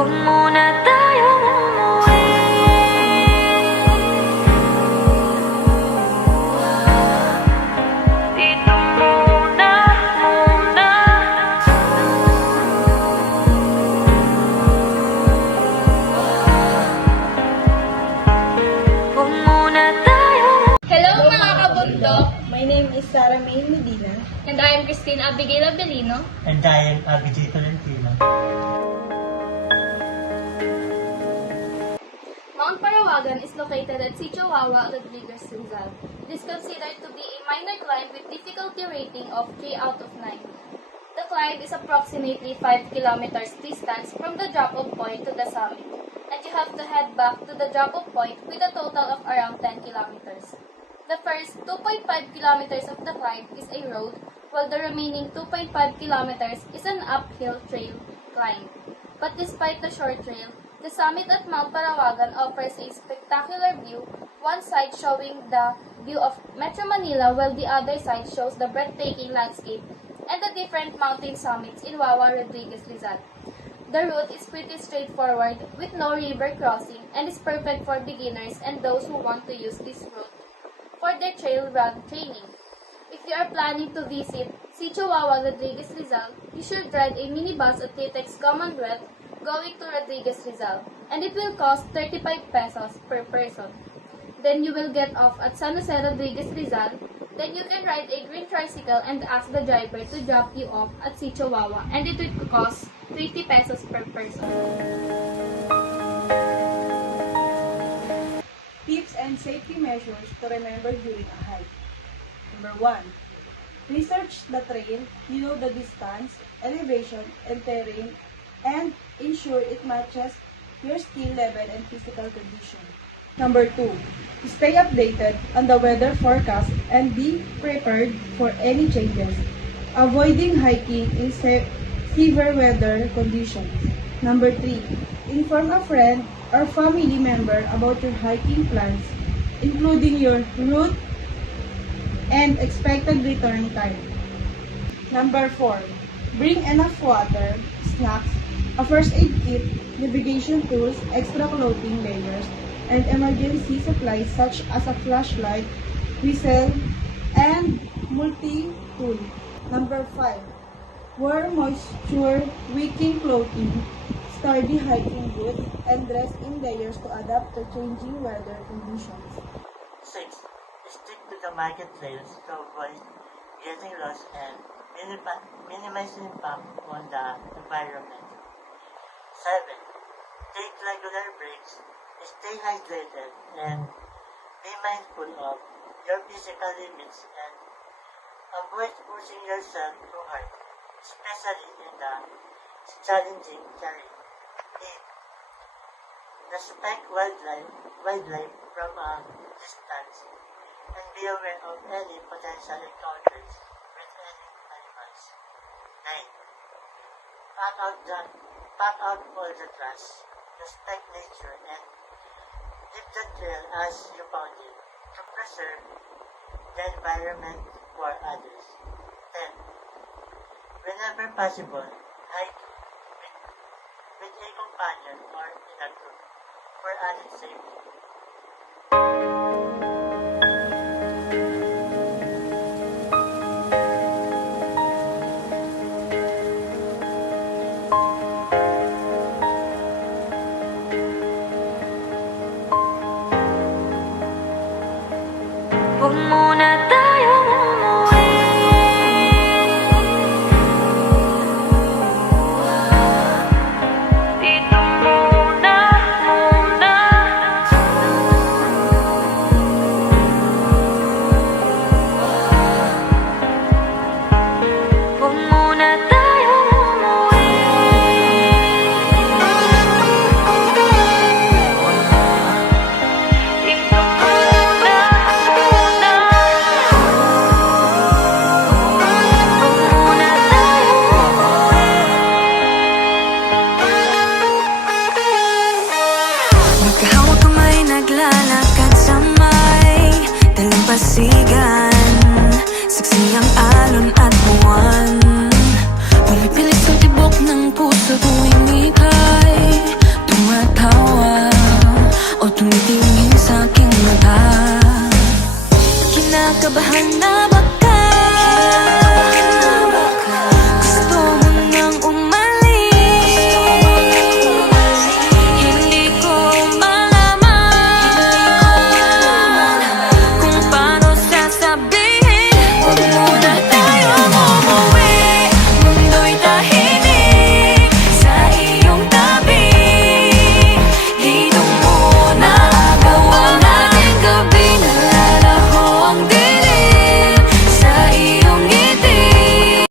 Huwag muna tayong umuwi. Dito muna. Huwag muna tayong. Hello mga kabundok! My name is Sarah May Medina. And I am Christine Abigail Abelino. And I am Abhijit Tolentino. Mount Parawagan is located at Sitio Wawa, Rodriguez, Rizal. It is considered to be a minor climb with difficulty rating of 3 out of 9. The climb is approximately 5 kilometers distance from the drop-off point to the summit, and you have to head back to the drop-off point with a total of around 10 kilometers. The first 2.5 kilometers of the climb is a road, while the remaining 2.5 kilometers is an uphill trail climb. But despite the short trail, the summit at Mount Parawagan offers a spectacular view, one side showing the view of Metro Manila while the other side shows the breathtaking landscape and the different mountain summits in Wawa, Rodriguez, Rizal. The route is pretty straightforward with no river crossing and is perfect for beginners and those who want to use this route for their trail run training. If you are planning to visit Sitio Wawa, Rodriguez, Rizal, you should ride a minibus at Titex Commonwealth going to Rodriguez, Rizal, and it will cost 35 pesos per person. Then you will get off at San Jose, Rodriguez, Rizal. Then you can ride a green tricycle and ask the driver to drop you off at Sitio Wawa, and it will cost 20 pesos per person. Tips and safety measures to remember during a hike. Number 1. Research the trail, know the distance, elevation, and terrain, and ensure it matches your skill level and physical condition. Number 2. Stay updated on the weather forecast and be prepared for any changes, avoiding hiking in severe weather conditions. Number 3. Inform a friend or family member about your hiking plans, including your route and expected return time. Number 4. Bring enough water, snacks, a first aid kit, navigation tools, extra clothing layers, and emergency supplies such as a flashlight, whistle, and multi-tool. Number 5. Wear moisture-wicking clothing, sturdy hiking boots, and dress in layers to adapt to changing weather conditions. 6. Stick to the market trails to avoid getting lost and minimizing impact on the environment. 7. Take regular breaks, stay hydrated, and be mindful of your physical limits and avoid pushing yourself too hard, especially in the challenging terrain. 8. Respect wildlife from a distance and be aware of any potential encounters with any animals. 9. Pack out all the trash, respect nature, and leave the trail as you found it to preserve the environment for others. 10. Whenever possible, hike with a companion or in a group for added safety. Huwag muna tayong umuwi. Dito muna. kinakabahan na ba